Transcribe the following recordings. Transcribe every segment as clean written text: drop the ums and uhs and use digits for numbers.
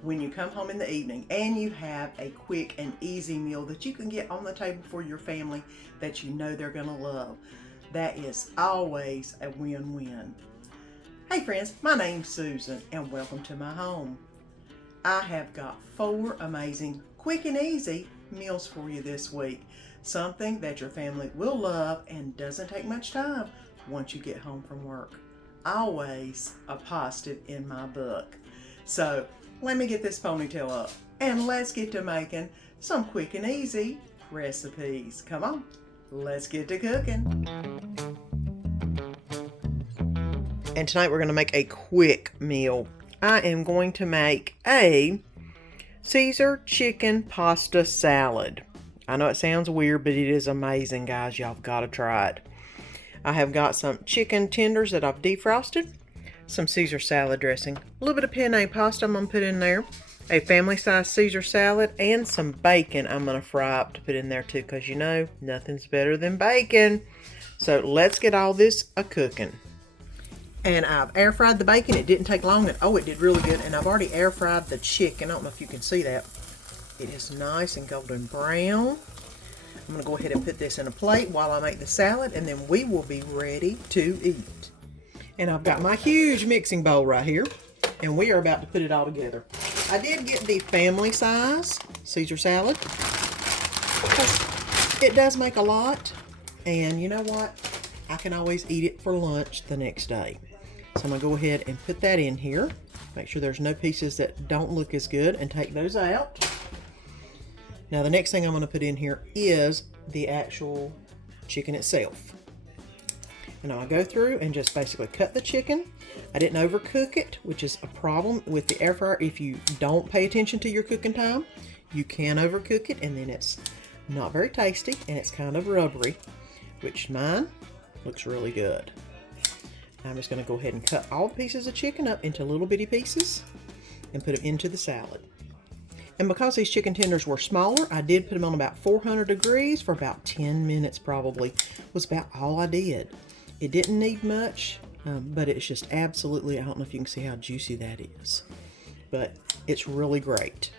when you come home in the evening and you have a quick and easy meal that you can get on the table for your family that you know they're gonna love. That is always a win-win. Hey friends, my name's Susan and welcome to my home. I have got 4 amazing, quick and easy meals for you this week. Something that your family will love and doesn't take much time once you get home from work. Always a positive in my book. So let me get this ponytail up and let's get to making some quick and easy recipes. Come on, let's get to cooking. And tonight we're going to make a quick meal. I am going to make a Caesar chicken pasta salad. I know it sounds weird, but it is amazing, guys. Y'all have got to try it. I have got some chicken tenders that I've defrosted, some Caesar salad dressing, a little bit of penne pasta I'm going to put in there, a family-sized Caesar salad, and some bacon I'm going to fry up to put in there too, because you know, nothing's better than bacon. So let's get all this a-cooking. And I've air fried the bacon. It didn't take long, and oh, it did really good. And I've already air fried the chicken. I don't know if you can see that. It is nice and golden brown. I'm going to go ahead and put this in a plate while I make the salad, and then we will be ready to eat. And I've got my huge mixing bowl right here, and we are about to put it all together. I did get the family size Caesar salad because it does make a lot, and you know what? I can always eat it for lunch the next day. So I'm going to go ahead and put that in here. Make sure there's no pieces that don't look as good and take those out. Now the next thing I'm going to put in here is the actual chicken itself. And I'll go through and just basically cut the chicken. I didn't overcook it, which is a problem with the air fryer. If you don't pay attention to your cooking time, you can overcook it and then it's not very tasty and it's kind of rubbery, which mine looks really good. I'm just going to go ahead and cut all pieces of chicken up into little bitty pieces and put them into the salad. And because these chicken tenders were smaller, I did put them on about 400 degrees for about 10 minutes probably. Was about all I did. It didn't need much, but it's just absolutely, I don't know if you can see how juicy that is, but it's really great.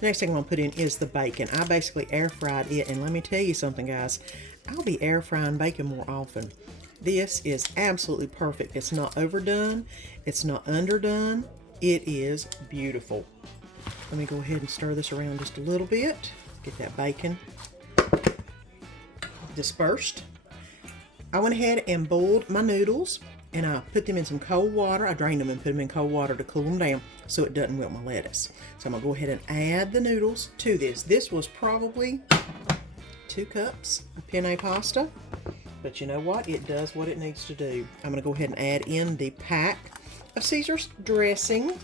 The next thing I'm going to put in is the bacon. I basically air fried it, and let me tell you something, guys. I'll be air frying bacon more often. This is absolutely perfect. It's not overdone. It's not underdone. It is beautiful. Let me go ahead and stir this around just a little bit. Get that bacon dispersed. I went ahead and boiled my noodles, and I put them in some cold water. I drained them and put them in cold water to cool them down so it doesn't wilt my lettuce. So I'm going to go ahead and add the noodles to this. This was probably 2 cups of penne pasta, but you know what? It does what it needs to do. I'm going to go ahead and add in the pack of Caesar's dressing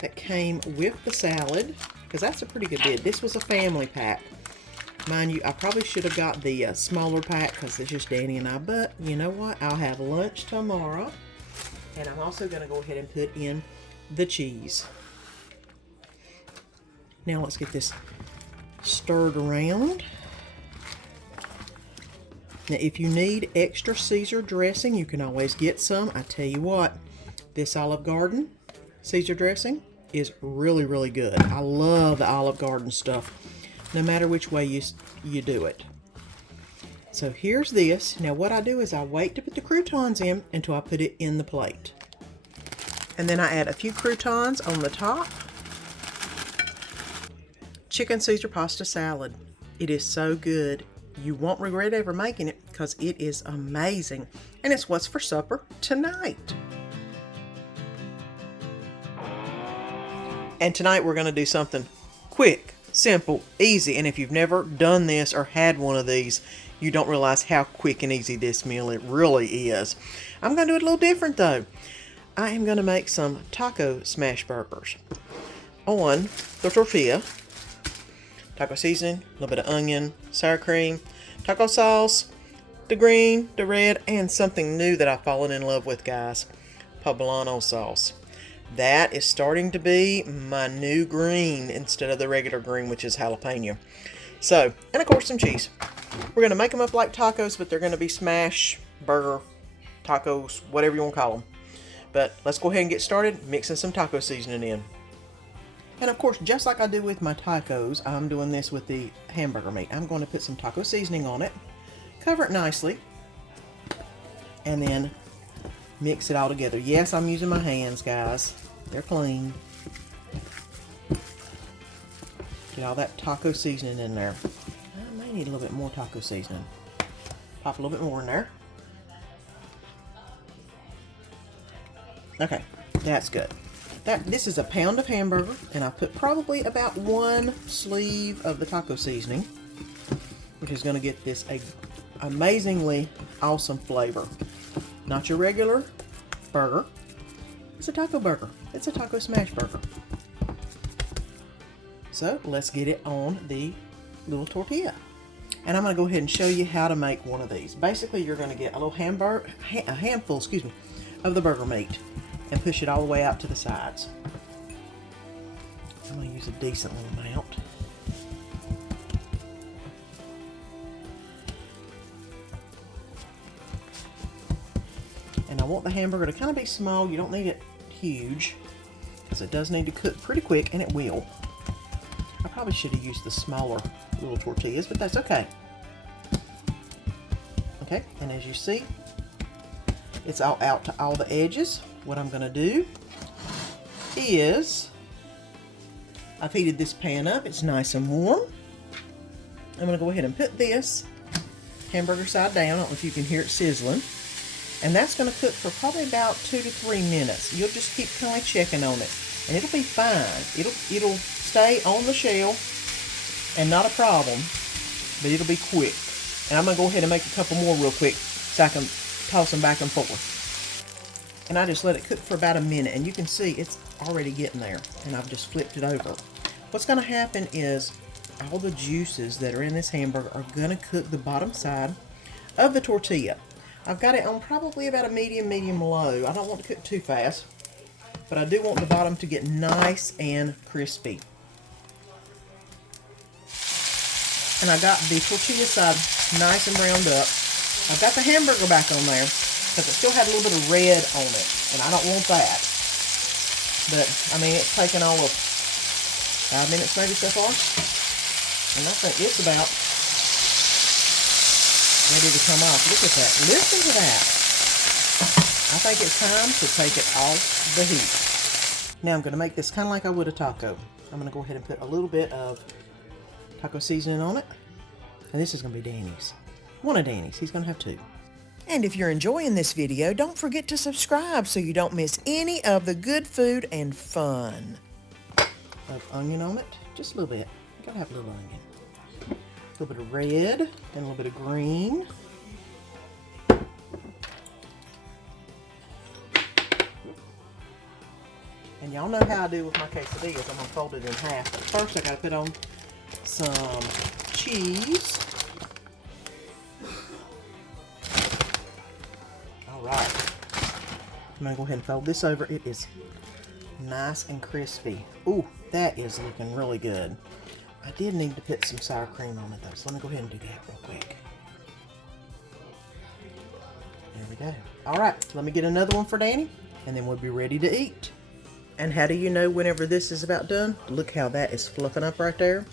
that came with the salad, because that's a pretty good bid. This was a family pack. Mind you, I probably should have got the smaller pack because it's just Danny and I, but you know what? I'll have lunch tomorrow. And I'm also going to go ahead and put in the cheese. Now let's get this stirred around. Now if you need extra Caesar dressing, you can always get some. I tell you what, this Olive Garden Caesar dressing is really, really good. I love the Olive Garden stuff, no matter which way you do it. So here's this. Now what I do is I wait to put the croutons in until I put it in the plate. And then I add a few croutons on the top. Chicken Caesar pasta salad. It is so good. You won't regret ever making it because it is amazing. And it's what's for supper tonight. And tonight we're going to do something quick, simple, easy. And if you've never done this or had one of these, you don't realize how quick and easy this meal it really is. I'm going to do it a little different though. I am going to make some taco smash burgers on the tortilla. Taco seasoning, a little bit of onion, sour cream, taco sauce, the green, the red, and something new that I've fallen in love with, guys, poblano sauce. That is starting to be my new green instead of the regular green, which is jalapeno. So, and of course some cheese. We're going to make them up like tacos, but they're going to be smash burger tacos, whatever you want to call them. But let's go ahead and get started mixing some taco seasoning in. And of course, just like I do with my tacos, I'm doing this with the hamburger meat. I'm going to put some taco seasoning on it, cover it nicely, and then mix it all together. Yes, I'm using my hands, guys. They're clean. Get all that taco seasoning in there. I may need a little bit more taco seasoning. Pop a little bit more in there. Okay, that's good. This is a pound of hamburger, and I put probably about 1 sleeve of the taco seasoning, which is going to get this a amazingly awesome flavor. Not your regular burger. It's a taco burger. It's a taco smash burger. So let's get it on the little tortilla. And I'm going to go ahead and show you how to make one of these. Basically, you're going to get a little handful, of the burger meat and push it all the way out to the sides. I'm going to use a decent little amount. And I want the hamburger to kind of be small. You don't need it huge, because it does need to cook pretty quick, and it will. I probably should have used the smaller little tortillas, but that's okay. Okay, and as you see, it's all out to all the edges. What I'm going to do is, I've heated this pan up. It's nice and warm. I'm going to go ahead and put this hamburger side down. I don't know if you can hear it sizzling. And that's going to cook for probably about 2 to 3 minutes. You'll just keep kind of checking on it, and it'll be fine. It'll stay on the shell and not a problem, but it'll be quick. And I'm going to go ahead and make a couple more real quick so I can toss them back and forth. And I just let it cook for about a minute, and you can see it's already getting there, and I've just flipped it over. What's going to happen is all the juices that are in this hamburger are going to cook the bottom side of the tortilla. I've got it on probably about a medium low. I don't want to cook too fast, but I do want the bottom to get nice and crispy. And I got the tortilla side nice and browned up. I've got the hamburger back on there, because it still had a little bit of red on it, and I don't want that. But, I mean, it's taken all of 5 minutes maybe so far, and I think it's about ready to come off. Look at that. Listen to that. I think it's time to take it off the heat. Now I'm going to make this kind of like I would a taco. I'm going to go ahead and put a little bit of taco seasoning on it, and this is going to be Danny's. One of Danny's. He's going to have 2. And if you're enjoying this video, don't forget to subscribe so you don't miss any of the good food and fun. Of onion on it, just a little bit. You gotta have a little onion. A little bit of red and a little bit of green. And y'all know how I do with my quesadillas. I'm gonna fold it in half. But first I gotta put on some cheese. Alright. I'm gonna go ahead and fold this over. It is nice and crispy. Ooh, that is looking really good. I did need to put some sour cream on it though, so let me go ahead and do that real quick. There we go. Alright, let me get another one for Danny, and then we'll be ready to eat. And how do you know whenever this is about done? Look how that is fluffing up right there.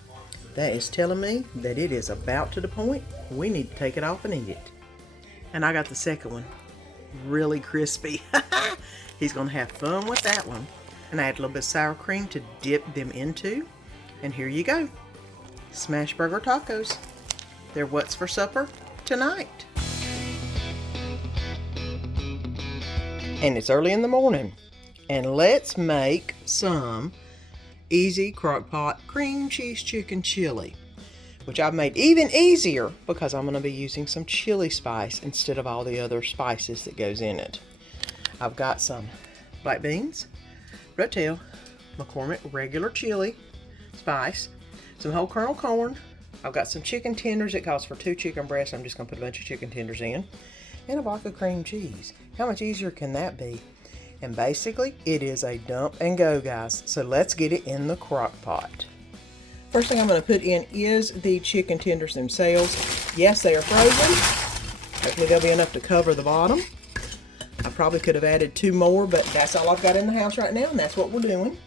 That is telling me that it is about to the point we need to take it off and eat it. And I got the second one. Really crispy. He's going to have fun with that one. And I add a little bit of sour cream to dip them into. And here you go. Smash burger tacos. They're what's for supper tonight. And it's early in the morning. And let's make some easy crockpot cream cheese chicken chili, which I've made even easier because I'm going to be using some chili spice instead of all the other spices that goes in it. I've got some black beans, rotel, McCormick regular chili spice, some whole kernel corn. I've got some chicken tenders. It calls for 2 chicken breasts. I'm just going to put a bunch of chicken tenders in, and a block of cream cheese. How much easier can that be? And basically, it is a dump and go, guys. So let's get it in the crock pot. First thing I'm going to put in is the chicken tenders themselves. Yes, they are frozen. Hopefully they'll be enough to cover the bottom. I probably could have added 2 more, but that's all I've got in the house right now, and that's what we're doing.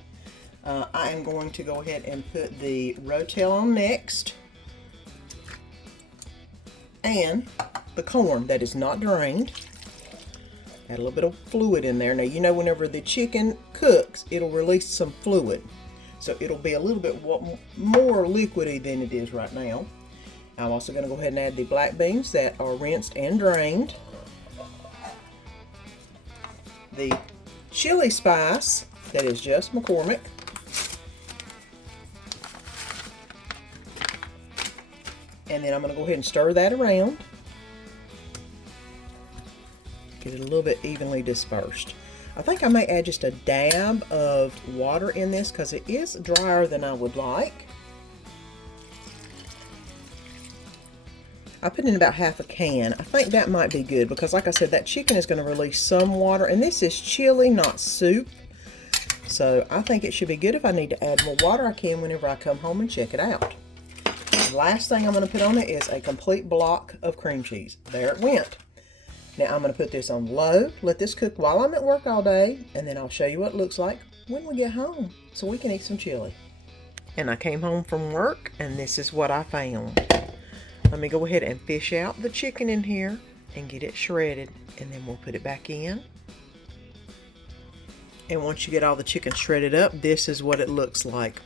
I am going to go ahead and put the rotel on next. And the corn that is not drained. Add a little bit of fluid in there. Now, you know, whenever the chicken cooks, it'll release some fluid. So it'll be a little bit more liquidy than it is right now. I'm also going to go ahead and add the black beans that are rinsed and drained. The chili spice that is just McCormick. And then I'm going to go ahead and stir that around. Get it a little bit evenly dispersed. I think I may add just a dab of water in this because it is drier than I would like. I put in about half a can. I think that might be good because, like I said, that chicken is going to release some water, and this is chili, not soup. So I think it should be good. If I need to add more water, I can whenever I come home and check it out. The last thing I'm going to put on it is a complete block of cream cheese. There it went. Now I'm going to put this on low, let this cook while I'm at work all day, and then I'll show you what it looks like when we get home so we can eat some chili. And I came home from work, and this is what I found. Let me go ahead and fish out the chicken in here and get it shredded, and then we'll put it back in. And once you get all the chicken shredded up, this is what it looks like.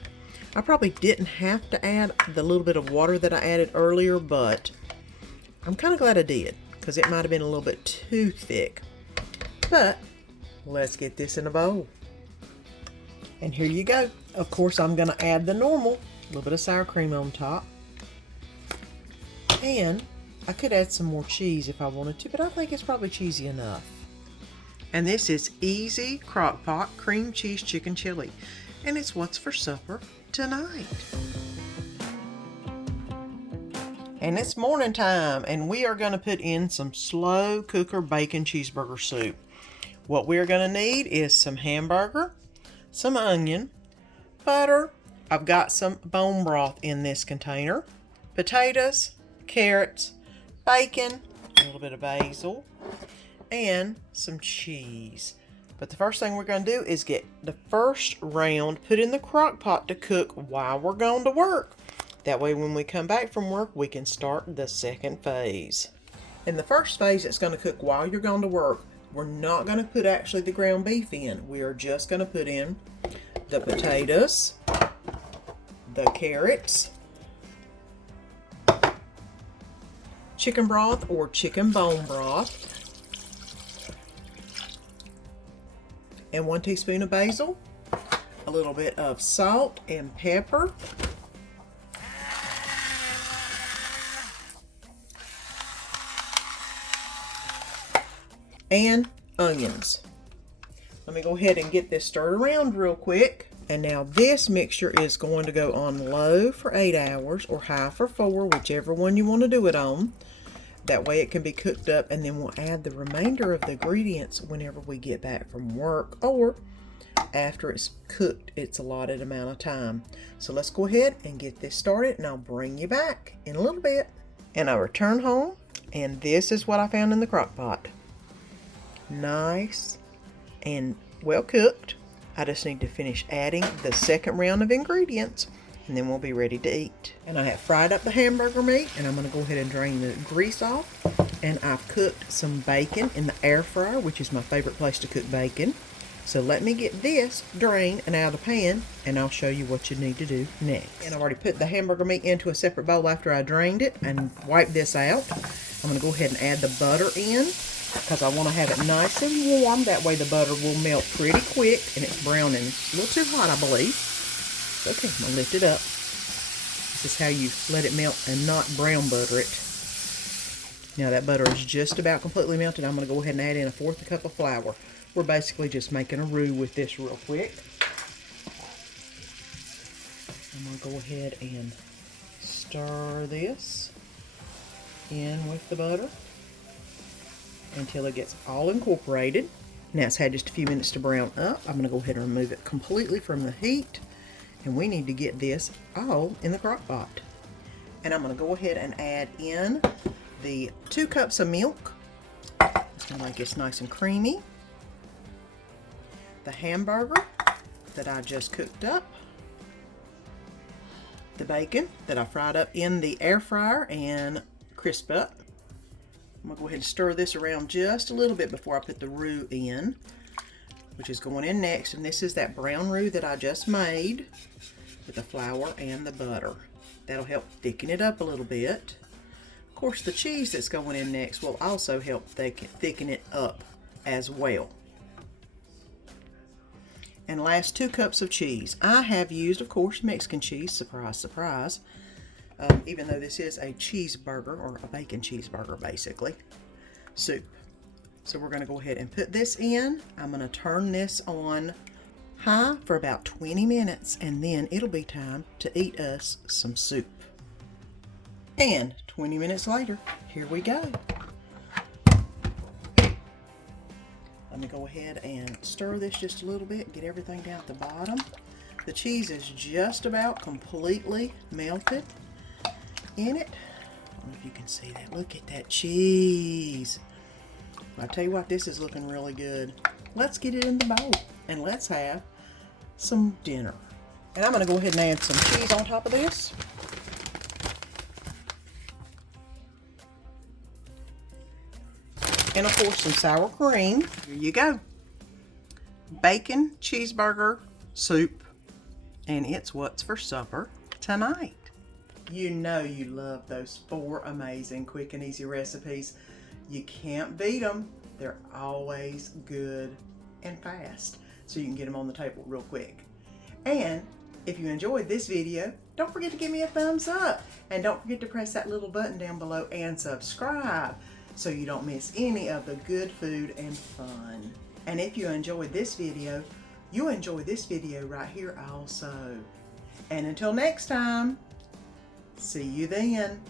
I probably didn't have to add the little bit of water that I added earlier, but I'm kind of glad I did because it might have been a little bit too thick. But let's get this in a bowl. And here you go. Of course, I'm going to add the normal, a little bit of sour cream on top. And I could add some more cheese if I wanted to, but I think it's probably cheesy enough. And this is easy crockpot cream cheese chicken chili. And it's what's for supper tonight. And it's morning time, and we are going to put in some slow cooker bacon cheeseburger soup. What we're going to need is some hamburger, some onion, butter. I've got some bone broth in this container, potatoes, carrots, bacon, a little bit of basil, and some cheese. But the first thing we're going to do is get the first round put in the crock pot to cook while we're going to work. That way when we come back from work, we can start the second phase. In the first phase, it's going to cook while you're going to work. We're not going to put actually the ground beef in. We are just going to put in the potatoes, the carrots, chicken broth or chicken bone broth, and 1 teaspoon of basil, a little bit of salt and pepper, and onions. Let me go ahead and get this stirred around real quick. And now this mixture is going to go on low for 8 hours or high for 4, whichever one you want to do it on. That way it can be cooked up, and then we'll add the remainder of the ingredients whenever we get back from work or after it's cooked its allotted amount of time. So let's go ahead and get this started, and I'll bring you back in a little bit. And I return home, and this is what I found in the crock pot. Nice and well cooked. I just need to finish adding the second round of ingredients, and then we'll be ready to eat. And I have fried up the hamburger meat, and I'm going to go ahead and drain the grease off. And I've cooked some bacon in the air fryer, which is my favorite place to cook bacon. So let me get this drained and out of the pan, and I'll show you what you need to do next. And I've already put the hamburger meat into a separate bowl after I drained it and wiped this out. I'm going to go ahead and add the butter in, because I want to have it nice and warm. That way the butter will melt pretty quick, and it's browning a little too hot, I believe. Okay, I'm going to lift it up. This is how you let it melt and not brown butter it. Now that butter is just about completely melted. I'm going to go ahead and add in 1/4 cup of flour. We're basically just making a roux with this real quick. I'm going to go ahead and stir this in with the butter until it gets all incorporated. Now it's had just a few minutes to brown up. I'm going to go ahead and remove it completely from the heat, and we need to get this all in the crock pot. And I'm going to go ahead and add in the 2 cups of milk. Let's I'll make this nice and creamy. The hamburger that I just cooked up. The bacon that I fried up in the air fryer and crisped up. I'm gonna go ahead and stir this around just a little bit before I put the roux in, which is going in next. And this is that brown roux that I just made with the flour and the butter. That'll help thicken it up a little bit. Of course, the cheese that's going in next will also help thicken it up as well. And last, 2 cups of cheese. I have used, of course, Mexican cheese, surprise, surprise. Even though this is a cheeseburger, or a bacon cheeseburger, basically, soup. So we're gonna go ahead and put this in. I'm gonna turn this on high for about 20 minutes, and then it'll be time to eat us some soup. And 20 minutes later, here we go. Let me go ahead and stir this just a little bit, get everything down at the bottom. The cheese is just about completely melted in it. I don't know if you can see that. Look at that cheese. I tell you what, this is looking really good. Let's get it in the bowl and let's have some dinner. And I'm going to go ahead and add some cheese on top of this. And of course some sour cream. Here you go. Bacon cheeseburger soup. And it's what's for supper tonight. You know you love those 4 amazing quick and easy recipes. You can't beat them. They're always good and fast. So you can get them on the table real quick. And if you enjoyed this video, don't forget to give me a thumbs up. And don't forget to press that little button down below and subscribe, so you don't miss any of the good food and fun. And if you enjoyed this video, you enjoy this video right here also. And until next time, see you then.